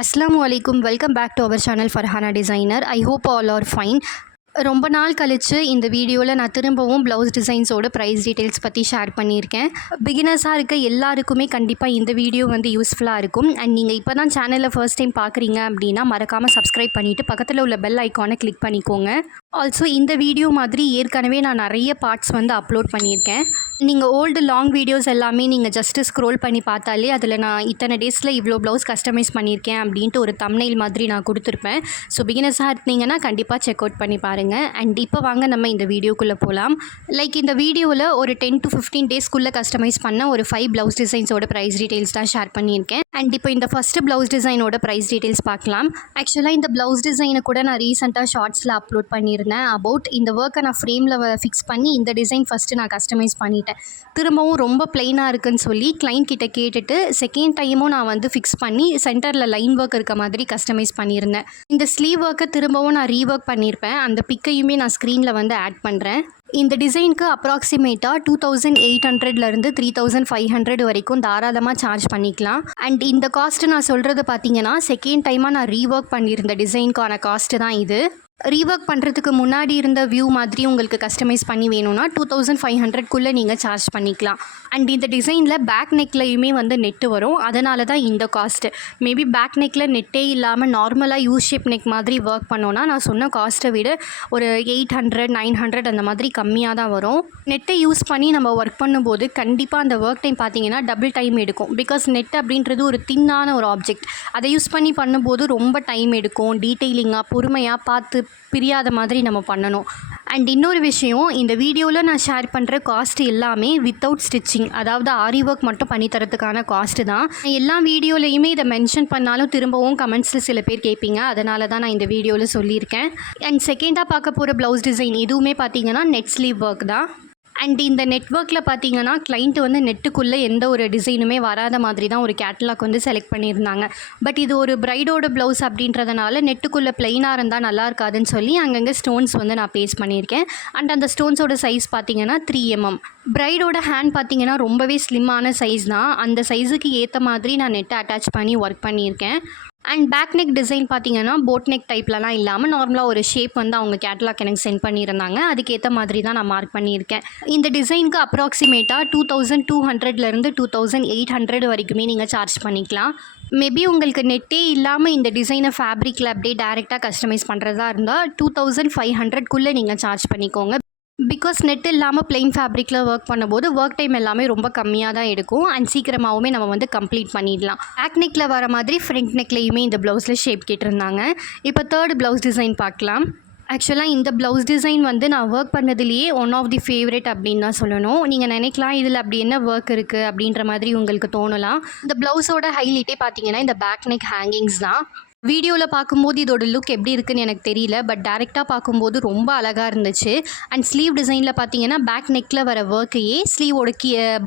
Assalamu alaikum. Welcome back to our channel Farhana Designer. I hope all are fine. ரொம்ப நாள் கழிச்சு இந்த வீடியோவில் நான் திரும்பவும் ப்ளவுஸ் டிசைன்ஸோட ப்ரைஸ் டீட்டெயில்ஸ் பற்றி ஷேர் பண்ணியிருக்கேன். பிகினர்ஸாக இருக்க எல்லாருக்குமே கண்டிப்பாக இந்த வீடியோ வந்து யூஸ்ஃபுல்லாக இருக்கும். அண்ட் நீங்கள் இப்போ தான் சேனலில் ஃபர்ஸ்ட் டைம் பார்க்குறீங்க அப்படின்னா மறக்காமல் சப்ஸ்கிரைப் பண்ணிவிட்டு பக்கத்தில் உள்ள பெல் ஐக்கானை கிளிக் பண்ணிக்கோங்க. ஆல்சோ இந்த வீடியோ மாதிரி ஏற்கனவே நான் நிறைய பார்ட்ஸ் வந்து அப்லோட் பண்ணியிருக்கேன். நீங்கள் ஓல்டு லாங் வீடியோஸ் எல்லாமே நீங்கள் ஜஸ்ட்டு ஸ்க்ரோல் பண்ணி பார்த்தாலே அதில் நான் இத்தனை டேஸில் இவ்வளோ ப்ளவுஸ் கஸ்டமைஸ் பண்ணியிருக்கேன் அப்படின்ட்டு ஒரு தம்ப்நெயில் மாதிரி நான் கொடுத்துருப்பேன். ஸோ பிகினர்ஸாக இருந்தீங்கன்னா கண்டிப்பாக செக் அவுட் பண்ணி பாருங்கள். அண்ட் இப்போ வாங்க நம்ம இந்த வீடியோக்குள்ளே போகலாம். இந்த வீடியோவில் ஒரு 10 to 15 டேஸ்க்குள்ளே கஸ்டமைஸ் பண்ண ஒரு 5 ப்ளவுஸ் டிசைன்ஸோட ப்ரைஸ் டீட்டெயில்ஸ் தான் ஷேர் பண்ணியிருக்கேன். அண்ட் இப்போ இந்த ஃபஸ்ட்டு ப்ளவுஸ் டிசைனோட ப்ரைஸ் டீட்டெயில்ஸ் பார்க்கலாம். ஆக்சுவலாக இந்த ப்ளவுஸ் டிசைனை கூட நான் ரீசெண்டாக ஷார்ட்ஸில் அப்லோட் பண்ணியிருந்தேன். அபவுட் இந்த ஒர்க்கை நான் ஃப்ரேமில் ஃபிக்ஸ் பண்ணி இந்த டிசைன் ஃபஸ்ட்டு நான் கஸ்டமைஸ் பண்ணிட்டேன். திரும்பவும் ரொம்ப பிளைனாக இருக்குன்னு சொல்லி கிளைண்ட் கிட்ட கேட்டுட்டு செகண்ட் டைமும் நான் வந்து ஃபிக்ஸ் பண்ணி சென்டரில் லைன் ஒர்க் இருக்க மாதிரி கஸ்டமைஸ் பண்ணியிருந்தேன். இந்த ஸ்லீவ் ஒர்க்கை திரும்பவும் நான் ரீஒர்க் பண்ணியிருப்பேன். அந்த பிக்கையுமே நான் ஸ்க்ரீனில் வந்து ஆட் பண்ணுறேன். இந்த டிசைனுக்கு அப்ராக்சிமேட்டாக 2800லேருந்து 3500 வரைக்கும் தாராளமாக சார்ஜ் பண்ணிக்கலாம். அண்ட் இந்த காஸ்ட்டு நான் சொல்கிறது பார்த்தீங்கன்னா செகண்ட் டைமாக நான் ரீஒர்க் பண்ணியிருந்த டிசைனுக்கான காஸ்ட்டு தான் இது. ரீஒர்க் பண்ணுறதுக்கு முன்னாடி இருந்த வியூ மாதிரி உங்களுக்கு கஸ்டமைஸ் பண்ணி வேணும்னா 2500க்குள்ளே நீங்கள் சார்ஜ் பண்ணிக்கலாம். அண்ட் இந்த டிசைனில் பேக் நெக்லையுமே வந்து நெட்டு வரும். அதனால தான் இந்த காஸ்ட்டு. மேபி பேக் நெக்கில் நெட்டே இல்லாமல் நார்மலாக யூ ஷேப் நெக் மாதிரி ஒர்க் பண்ணோன்னா நான் சொன்ன காஸ்ட்டை விட ஒரு 800 900 அந்த மாதிரி கம்மியாக தான் வரும். நெட்டை யூஸ் பண்ணி நம்ம ஒர்க் பண்ணும்போது கண்டிப்பாக அந்த ஒர்க் டைம் பார்த்தீங்கன்னா டபுள் டைம் எடுக்கும். பிகாஸ் நெட் அப்படின்றது ஒரு தின்னான ஒரு ஆப்ஜெக்ட். அதை யூஸ் பண்ணி பண்ணும்போது ரொம்ப டைம் எடுக்கும். டீட்டெயிலிங்காக பொறுமையாக பார்த்து பிரியாத மாதிரி நம்ம பண்ணணும். அண்ட் இன்னொரு விஷயம், இந்த வீடியோவில் நான் ஷேர் பண்ணுற காஸ்ட் எல்லாமே வித்தவுட் ஸ்டிச்சிங், அதாவது ஆரி ஒர்க் மட்டும் பண்ணித்தரத்துக்கான காஸ்ட்டு தான். எல்லா வீடியோலையுமே இதை மென்ஷன் பண்ணாலும் திரும்பவும் கமெண்ட்ஸில் சில பேர் கேட்பீங்க. அதனால தான் நான் இந்த வீடியோவில் சொல்லியிருக்கேன். அண்ட் செகண்டாக பார்க்க போகிற ப்ளவுஸ் டிசைன் இதுவுமே பார்த்தீங்கன்னா நெட் ஸ்லீவ் ஒர்க் தான். அண்ட் இந்த நெட்ஒர்க்கில் பார்த்தீங்கன்னா கிளைண்ட் வந்து நெட்டுக்குள்ளே எந்த ஒரு டிசைனுமே வராத மாதிரி தான் ஒரு கேட்டலாக் வந்து செலக்ட் பண்ணியிருந்தாங்க. பட் இது ஒரு பிரைடோட ப்ளவுஸ் அப்படின்றதுனால நெட்டுக்குள்ளே பிளைனாக இருந்தால் நல்லா இருக்காதுன்னு சொல்லி அங்கங்கே ஸ்டோன்ஸ் வந்து நான் பேஸ்ட் பண்ணியிருக்கேன். அண்ட் அந்த ஸ்டோன்ஸோட சைஸ் பார்த்தீங்கன்னா 3 mm. பிரைடோட ஹேண்ட் பார்த்தீங்கன்னா ரொம்பவே ஸ்லிம்மான சைஸ் தான். அந்த சைஸுக்கு ஏற்ற மாதிரி நான் நெட்டை அட்டாச் பண்ணி ஒர்க் பண்ணியிருக்கேன். அண்ட் பேக் நெக் டிசைன் பார்த்தீங்கன்னா போட் நெக் டைப்லலாம் இல்லாமல் நார்மலாக ஒரு ஷேப் வந்து அவங்க கேட்டலாக் எனக்கு சென்ட் பண்ணியிருந்தாங்க. அதுக்கேற்ற மாதிரி தான் நான் மார்க் பண்ணியிருக்கேன். இந்த டிசைனுக்கு அப்ராக்சிமேட்டாக 2200லேருந்து 2800 வரைக்குமே நீங்கள் சார்ஜ் பண்ணிக்கலாம். மேபி உங்களுக்கு நெட்டே இல்லாமல் இந்த டிசைனை ஃபேப்ரிக்கில் அப்படியே டேரெக்டாக கஸ்டமைஸ் பண்ணுறதா இருந்தால் 2500க்குள்ளே நீங்கள் சார்ஜ் பண்ணிக்கோங்க. பிகாஸ் நெட் இல்லாமல் பிளெயின் ஃபேப்ரிக்கில் ஒர்க் பண்ணும்போது ஒர்க் டைம் எல்லாமே ரொம்ப கம்மியாக தான் எடுக்கும். அண்ட் சீக்கிரமாகவுமே நம்ம வந்து கம்ப்ளீட் பண்ணிடலாம். பேக் நெக்கில் வர மாதிரி ஃப்ரண்ட் நெக்லையுமே இந்த ப்ளவுஸில் ஷேப் கேட்டிருந்தாங்க. இப்போ தேர்ட் ப்ளவுஸ் டிசைன் பார்க்கலாம். ஆக்சுவலாக இந்த ப்ளவுஸ் டிசைன் வந்து நான் ஒர்க் பண்ணதுலேயே ஒன் ஆஃப் தி ஃபேவரட் அப்படின்னு தான் சொல்லணும். நீங்கள் நினைக்கலாம் இதில் அப்படி என்ன ஒர்க் இருக்குது அப்படின்ற மாதிரி உங்களுக்கு தோணலாம். இந்த ப்ளவுஸோட ஹைலைட்டே பார்த்தீங்கன்னா இந்த பேக் நெக் ஹேங்கிங்ஸ் தான். வீடியோவில் பார்க்கும்போது இதோட லுக் எப்படி இருக்குன்னு எனக்கு தெரியல. பட் டேரெக்டாக பார்க்கும்போது ரொம்ப அழகாக இருந்துச்சு. அண்ட் ஸ்லீவ் டிசைனில் பார்த்தீங்கன்னா பேக் நெக்கில் வர ஒர்க்கையே ஸ்லீவோட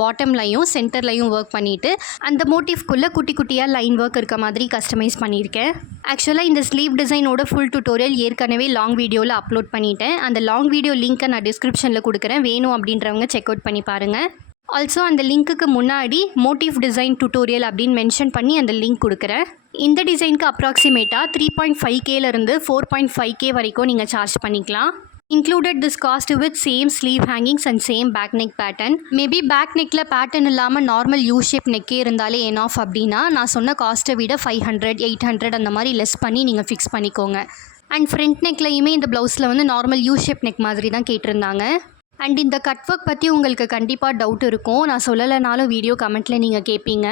பாட்டம்லையும் சென்டர்லையும் ஒர்க் பண்ணிவிட்டு அந்த மோட்டிவ்க்குள்ளே குட்டி குட்டியாக லைன் ஒர்க் இருக்க மாதிரி கஸ்டமைஸ் பண்ணியிருக்கேன். ஆக்சுவலாக இந்த ஸ்லீவ் டிசைனோட ஃபுல் டியூட்டோரியல் ஏற்கனவே லாங் வீடியோவில் அப்லோட் பண்ணிட்டேன். அந்த லாங் வீடியோ லிங்க்கை நான் டிஸ்கிரிப்ஷனில் கொடுக்குறேன். வேணும் அப்படின்றவங்க செக் அவுட் பண்ணி பாருங்கள். ஆல்சோ அந்த லிங்க்குக்கு முன்னாடி மோட்டிவ் டிசைன் டியூட்டோரியல் அப்படின்னு மென்ஷன் பண்ணி அந்த லிங்க் கொடுக்குறேன். இந்த டிசைனுக்கு அப்ராக்சிமேட்டாக 3.5Kலேருந்து 4.5K வரைக்கும் நீங்கள் சார்ஜ் பண்ணிக்கலாம். Included this cost with same sleeve hangings and same back neck pattern. Maybe back நெக்கில் பேட்டர்ன் இல்லாமல் நார்மல் யூ ஷேப் நெக்கே இருந்தாலே என் ஆஃப் அப்படின்னா நான் சொன்ன காஸ்ட்டை விட 500 800 அந்த மாதிரி லெஸ் பண்ணி நீங்கள் ஃபிக்ஸ் பண்ணிக்கோங்க. அண்ட் ஃப்ரண்ட் நெக்லையுமே இந்த ப்ளவுஸில் வந்து நார்மல் யூ ஷேப் நெக் மாதிரி தான் கேட்டிருந்தாங்க. அண்ட் இந்த கட் ஒர்க் பற்றி உங்களுக்கு கண்டிப்பாக டவுட் இருக்கும். நான் சொல்லலைனாலும் வீடியோ கமெண்ட்டில் நீங்கள் கேட்பீங்க.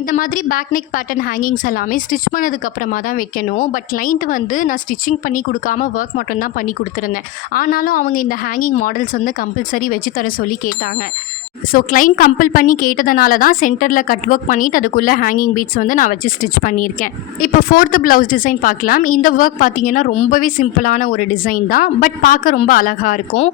இந்த மாதிரி பேக் நெக் பேட்டர்ன் ஹேங்கிங்ஸ் எல்லாமே ஸ்டிச் பண்ணதுக்கப்புறமா தான் வைக்கணும். பட் கிளைண்ட் வந்து நான் ஸ்டிச்சிங் பண்ணி கொடுக்காம ஒர்க் மட்டும்தான் பண்ணி கொடுத்துருந்தேன். ஆனாலும் அவங்க இந்த ஹேங்கிங் மாடல்ஸ் வந்து கம்பல்சரி வச்சு தர சொல்லி கேட்டாங்க. ஸோ கிளைண்ட் கம்பல் பண்ணி கேட்டதுனால தான் சென்டரில் கட் ஒர்க் பண்ணிவிட்டு அதுக்குள்ளே ஹேங்கிங் பீட்ஸ் வந்து நான் வச்சு ஸ்டிச் பண்ணியிருக்கேன். இப்போ ஃபோர்த்து ப்ளவுஸ் டிசைன் பார்க்கலாம். இந்த ஒர்க் பார்த்தீங்கன்னா ரொம்பவே சிம்பிளான ஒரு டிசைன் தான். பட் பார்க்க ரொம்ப அழகாக இருக்கும்.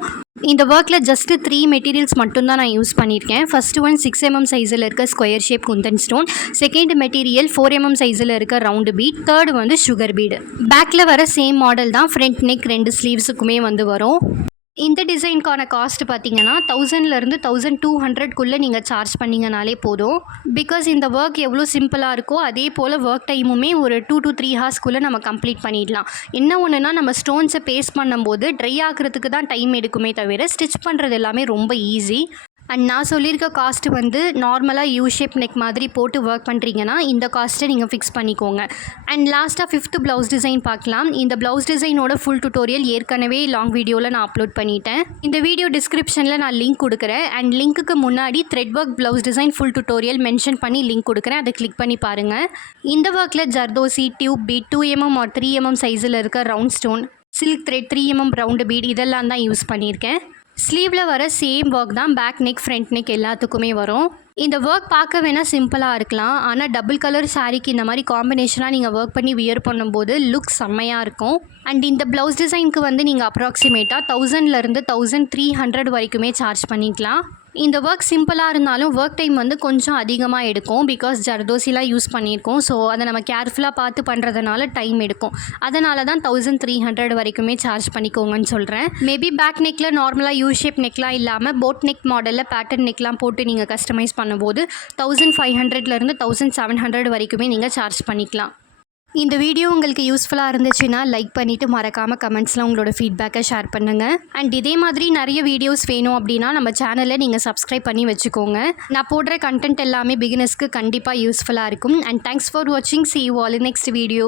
இந்த ஒர்க்கில் ஜஸ்ட்டு 3 மெட்டீரியல்ஸ் மட்டும்தான் நான் யூஸ் பண்ணியிருக்கேன். ஃபஸ்ட்டு ஒன் 6 mm சைஸில் இருக்க square shape Kundan stone. Second material 4 mm சைஸில் இருக்க ரவுண்டு பீட். தேர்டு வந்து சுகர் பீடு. பேக்கில் வர சேம் மாடல் தான் ஃப்ரண்ட் நெக் 2 ஸ்லீவ்ஸுக்குமே வந்து வரும். இந்த டிசைனுக்கான காஸ்ட் பார்த்தீங்கன்னா 1000லேருந்து 1200க்குள்ளே நீங்கள் சார்ஜ் பண்ணிங்கனாலே போதும். பிகாஸ் இந்த ஒர்க் எவ்வளோ சிம்பிளாக இருக்கோ அதே போல் ஒர்க் டைமுமே ஒரு 2 to 3 ஹார்ஸ்க்குள்ளே நம்ம கம்ப்ளீட் பண்ணிடலாம். என்ன ஒன்றுனா நம்ம ஸ்டோன்ஸை பேஸ்ட் பண்ணும்போது ட்ரை ஆகிறதுக்கு தான் டைம் எடுக்குமே தவிர ஸ்டிச் பண்ணுறது எல்லாமே ரொம்ப ஈஸி. அண்ட் நான் சொல்லியிருக்க காஸ்ட்டு வந்து நார்மலாக யூ ஷேப் நெக் மாதிரி போட்டு ஒர்க் பண்ணுறீங்கன்னா இந்த காஸ்ட்டை நீங்கள் ஃபிக்ஸ் பண்ணிக்கோங்க. அண்ட் லாஸ்ட்டாக 5th ப்ளவுஸ் டிசைன் பார்க்கலாம். இந்த ப்ளவுஸ் டிசைனோட ஃபுல் டுட்டோரியல் ஏற்கனவே லாங் வீடியோவில் நான் அப்லோட் பண்ணிட்டேன். இந்த வீடியோ டிஸ்கிரிப்ஷனில் நான் லிங்க் கொடுக்குறேன். அண்ட் லிங்க்குக்கு முன்னாடி thread work blouse design full tutorial mention பண்ணி லிங்க் கொடுக்குறேன். அதை கிளிக் பண்ணி பாருங்கள். இந்த ஒர்க்கில் zardozi, tube beat, 2mm or 3mm சைஸில் இருக்க round stone, silk thread, 3mm round bead இதெல்லாம் தான் யூஸ் பண்ணியிருக்கேன். ஸ்லீவில் வர சேம் ஒர்க் தான் பேக் நெக், ஃப்ரண்ட் நெக் எல்லாத்துக்குமே வரும். இந்த ஒர்க் பார்க்க வேணால் சிம்பிளாக இருக்கலாம், ஆனால் டபுள் கலர் சாரீக்கு இந்த மாதிரி காம்பினேஷனாக நீங்கள் ஒர்க் பண்ணி வியர் பண்ணும்போது லுக் செம்மையாக இருக்கும். அண்ட் இந்த ப்ளவுஸ் டிசைனுக்கு வந்து நீங்கள் அப்ராக்சிமேட்டாக 1000லேருந்து 1300 வரைக்குமே சார்ஜ் பண்ணிக்கலாம். இந்த ஒர்க் சிம்பிளாக இருந்தாலும் ஒர்க் டைம் வந்து கொஞ்சம் அதிகமாக எடுக்கும். பிகாஸ் ஜர்தோசிலாம் யூஸ் பண்ணியிருக்கோம். ஸோ அதை நம்ம கேர்ஃபுல்லாக பார்த்து பண்ணுறதுனால டைம் எடுக்கும். அதனால தான் 1300 வரைக்குமே சார்ஜ் பண்ணிக்கோங்கன்னு சொல்கிறேன். மேபி பேக் நெக்கில் நார்மலாக யூ ஷேப் நெக்லாம் இல்லாமல் போட் நெக் மாடலில் பேட்டர்ன் நெக்லாம் போட்டு நீங்கள் கஸ்டமைஸ் பண்ணும்போது 1500லேருந்து 1700 வரைக்குமே நீங்கள் சார்ஜ் பண்ணிக்கலாம். இந்த வீடியோ உங்களுக்கு யூஸ்ஃபுல்லாக இருந்துச்சுன்னா லைக் பண்ணிவிட்டு மறக்காமல் கமெண்ட்ஸில் உங்களோட ஃபீட்பேக்கை ஷேர் பண்ணுங்கள். அண்ட் இதே மாதிரி நிறைய வீடியோஸ் வேணும் அப்படின்னா நம்ம சேனலை நீங்கள் சப்ஸ்கிரைப் பண்ணி வச்சுக்கோங்க. நான் போடுற கண்டென்ட் எல்லாமே பிகினர்ஸ்க்கு கண்டிப்பாக யூஸ்ஃபுல்லாக இருக்கும். அண்ட் தேங்க்ஸ் ஃபார் வாட்சிங். See you all in next video.